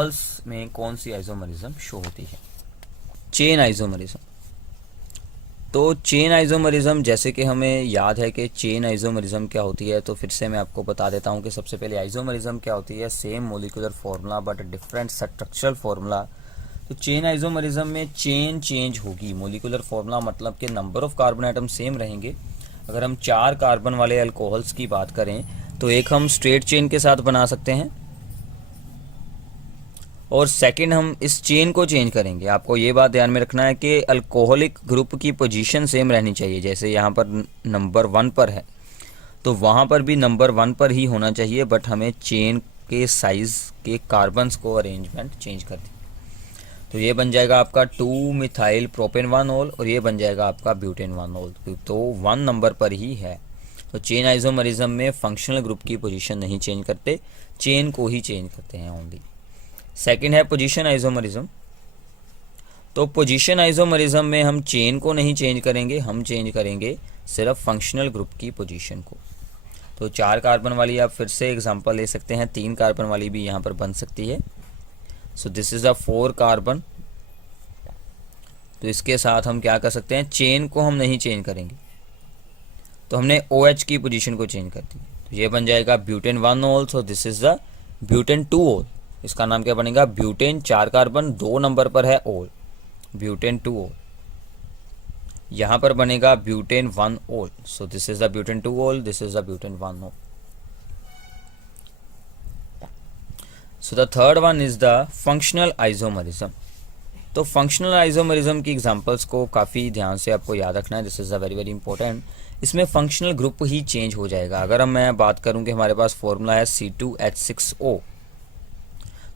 Alcohols में कौन सी isomerism show होती है? Chain isomerism. तो चेन आइसोमरिज्म, जैसे कि हमें याद है कि चेन आइसोमरिज्म क्या होती है, तो फिर से मैं आपको बता देता हूं कि सबसे पहले आइसोमरिज्म क्या होती है। Same molecular formula but different structural formula. तो चेन आइसोमरिज्म में चेन चेंज होगी। मोलिकुलर फॉर्मूला मतलब कि number of carbon atom same रहेंगे। अगर हम 4 कार्बन वाले अल्कोहल्स की बात करें तो एक हम स्ट्रेट चेन के साथ बना सकते हैं, और सेकंड हम इस चेन को चेंज करेंगे। आपको ये बात ध्यान में रखना है कि अल्कोहलिक ग्रुप की पोजीशन सेम रहनी चाहिए। जैसे यहाँ पर नंबर 1 पर है तो वहाँ पर भी नंबर 1 पर ही होना चाहिए, बट हमें चेन के साइज के कार्बन्स को अरेंजमेंट चेंज कर दी। तो ये बन जाएगा आपका 2 मिथाइल प्रोपेनवानोल और ये बन जाएगा आपका ब्यूटेनवानोल। तो 1 नंबर पर ही है। तो चेन आइसोमरिज्म में फंक्शनल ग्रुप की पोजीशन नहीं चेंज करते, चेन को ही चेंज करते हैं ओनली। सेकंड है पोजीशन आइसोमरिज्म। तो पोजीशन आइसोमरिज्म में हम चेन को नहीं चेंज करेंगे, हम चेंज करेंगे सिर्फ फंक्शनल ग्रुप की पोजीशन को। तो 4 कार्बन वाली आप फिर से एग्जांपल ले सकते हैं, 3 कार्बन वाली भी यहाँ पर बन सकती है। So this is a 4 carbon. तो इसके साथ हम क्या कर सकते हैं, चेन को हम नहीं चेंज करेंगे, तो हमने OH की पोजीशन को चेंज कर दी। तो ये बन जाएगा ब्यूटेन 1 ओल। So this is the butane 2 ओल। इसका नाम क्या बनेगा, ब्यूटेन 4 कार्बन 2 नंबर पर है ओल, ब्यूटेन 2 ओल। यहां पर बनेगा ब्यूटेन 1 ओल। So this is the butane 2 ओल, दिस इज द ब्यूटेन 1 ओल। So the third one is the functional isomerism. तो फंक्शनल आइसोमरिज्म की एग्जांपल्स को काफ़ी ध्यान से आपको याद रखना है। This is a very very important. इसमें फंक्शनल ग्रुप ही चेंज हो जाएगा। अगर मैं बात करूं कि हमारे पास फॉर्मूला है C2H6O,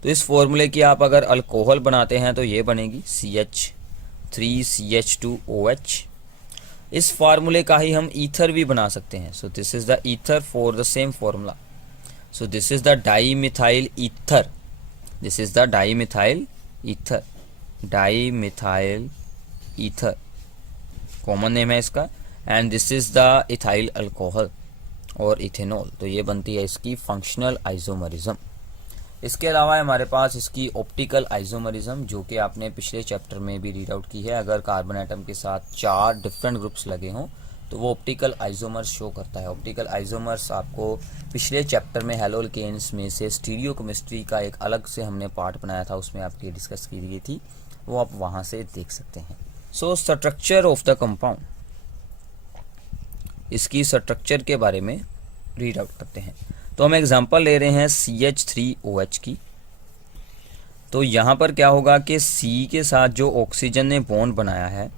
तो इस फॉर्मूले की आप अगर अल्कोहल बनाते हैं तो ये बनेगी CH3CH2OH। इस फार्मूले का ही हम ईथर भी बना सकते हैं। So this is the ether for the same formula. So this is the dimethyl ether, this is the dimethyl ether, dimethyl ether common name है इसका। And this is the ethyl alcohol और ethanol. तो ये बनती है इसकी functional isomerism. इसके अलावा हमारे पास इसकी ऑप्टिकल आइसोमरिज्म, जो कि आपने पिछले चैप्टर में भी रीड आउट की है। अगर कार्बन आइटम के साथ 4 डिफरेंट ग्रुप्स लगे हों तो वो ऑप्टिकल आइसोमर्स शो करता है। ऑप्टिकल आइसोमर्स आपको पिछले चैप्टर में हैलोअल्केन्स में से स्टीरियोकेमिस्ट्री का एक अलग से हमने पार्ट बनाया था, उसमें आपकी डिस्कस की गई थी, वो आप वहां से देख सकते हैं। So structure of the compound, इसकी स्ट्रक्चर के बारे में रीड आउट करते हैं। तो हम एग्जांपल ले रहे हैं CH3OH की। तो यहाँ पर क्या होगा कि C के साथ जो ऑक्सीजन ने बॉन्ड बनाया है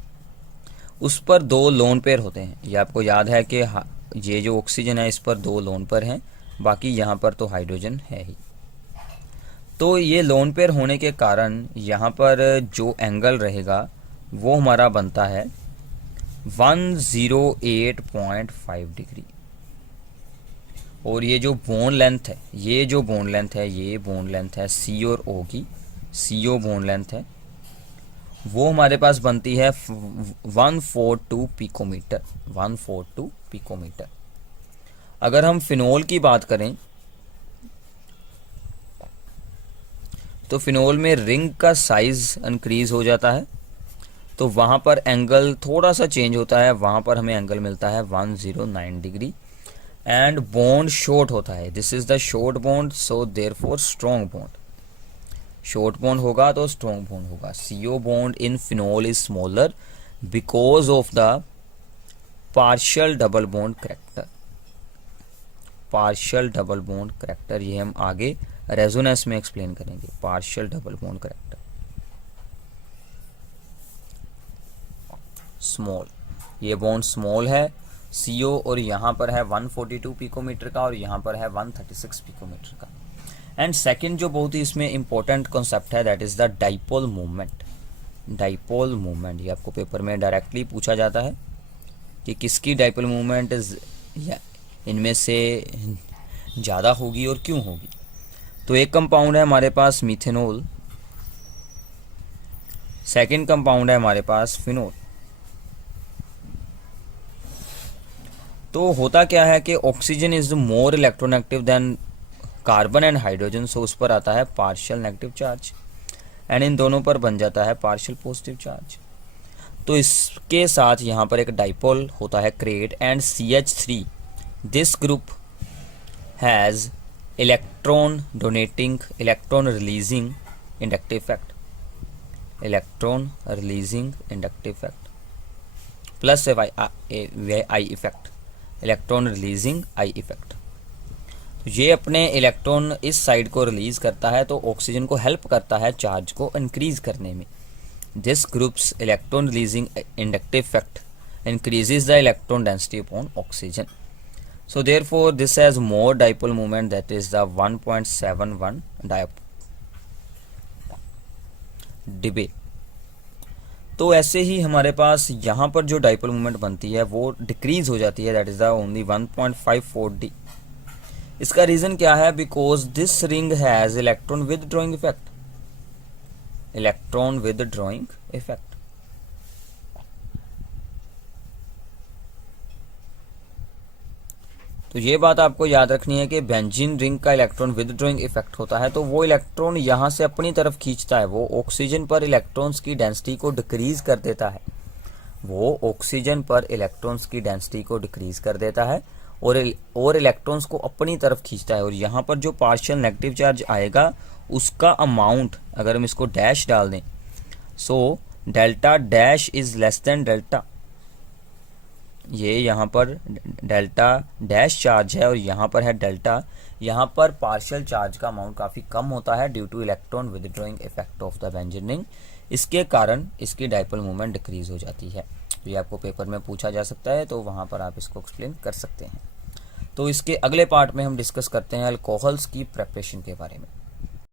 उस पर 2 लोन पेयर होते हैं। ये आपको याद है कि ये जो ऑक्सीजन है इस पर 2 लोन पेयर हैं, बाकी यहाँ पर तो हाइड्रोजन है ही। तो ये लोन पेयर होने के कारण यहाँ पर जो एंगल रहेगा वो हमारा बनता है 108.5 डिग्री। और ये जो बोन लेंथ है, ये जो बोन लेंथ है, ये बोन लेंथ है C और O की, CO बोन लेंथ है, वो हमारे पास बनती है 142 पिकोमीटर, 142 पिकोमीटर। अगर हम फिनोल की बात करें तो फिनोल में रिंग का साइज इंक्रीज हो जाता है, तो वहाँ पर एंगल थोड़ा सा चेंज होता है। वहाँ पर हमें एंगल मिलता है 109 डिग्री। एंड बॉन्ड शॉर्ट होता है, this is the short bond, so therefore strong bond. Short bond होगा तो स्ट्रॉन्ग बॉन्ड होगा। CO bond in phenol is smaller because of the partial double bond character. Partial double bond character ये हम आगे resonance में explain करेंगे। Partial double bond character small, ये bond small है CO, और यहाँ पर है 142 पिकोमीटर का और यहाँ पर है 136 पिकोमीटर का। एंड सेकंड जो बहुत ही इसमें इंपॉर्टेंट कॉन्सेप्ट है that is the dipole movement. Dipole movement ये आपको पेपर में डायरेक्टली पूछा जाता है कि किसकी डाइपोल मूवमेंट इनमें से ज़्यादा होगी और क्यों होगी। तो एक कंपाउंड है हमारे पास मीथेनॉल, सेकंड कंपाउंड है हमारे पास फिनोल। तो होता क्या है कि oxygen is more electronegative than carbon and hydrogen, so उस पर आता है पार्शियल नेगेटिव चार्ज, एंड इन दोनों पर बन जाता है पार्शियल पॉजिटिव चार्ज। तो इसके साथ यहाँ पर एक डाइपोल होता है create, and CH3 this group has electron donating, electron releasing inductive effect, electron releasing inductive effect plus I effect, electron releasing I effect. तो ये अपने इलेक्ट्रॉन इस साइड को रिलीज करता है, तो ऑक्सीजन को हेल्प करता है चार्ज को इंक्रीज करने में। This groups electron releasing inductive effect increases the electron density upon oxygen. So therefore this has more dipole moment, that is the 1.71 dB। तो ऐसे ही हमारे पास यहाँ पर जो डाइपोल मोमेंट बनती है वो डिक्रीज हो जाती है, that is the only 1.54 D। इसका रीजन क्या है? Because this ring has electron withdrawing effect, electron withdrawing effect. तो ये बात आपको याद रखनी है कि बेंजीन रिंग का इलेक्ट्रॉन विदड्रॉइंग इफेक्ट होता है, तो वो इलेक्ट्रॉन यहाँ से अपनी तरफ खींचता है, वो ऑक्सीजन पर इलेक्ट्रॉन्स की डेंसिटी को डिक्रीज कर देता है, वो ऑक्सीजन पर इलेक्ट्रॉन्स की डेंसिटी को डिक्रीज कर देता है और इलेक्ट्रॉन्स को अपनी तरफ खींचता है। और यहाँ पर जो पार्शियल नेगेटिव चार्ज आएगा उसका अमाउंट अगर हम इसको डैश डाल दें, so delta dash is less than delta, ये यहाँ पर डेल्टा डैश चार्ज है और यहाँ पर है डेल्टा, यहाँ पर पार्शियल चार्ज का अमाउंट काफ़ी कम होता है due two electron withdrawing effect of the benzene ring. इसके कारण इसकी डाइपोल मोमेंट डिक्रीज हो जाती है। तो ये आपको पेपर में पूछा जा सकता है, तो वहाँ पर आप इसको एक्सप्लेन कर सकते हैं। तो इसके अगले पार्ट में हम डिस्कस करते हैं अल्कोहल्स की प्रेपरेशन के बारे में।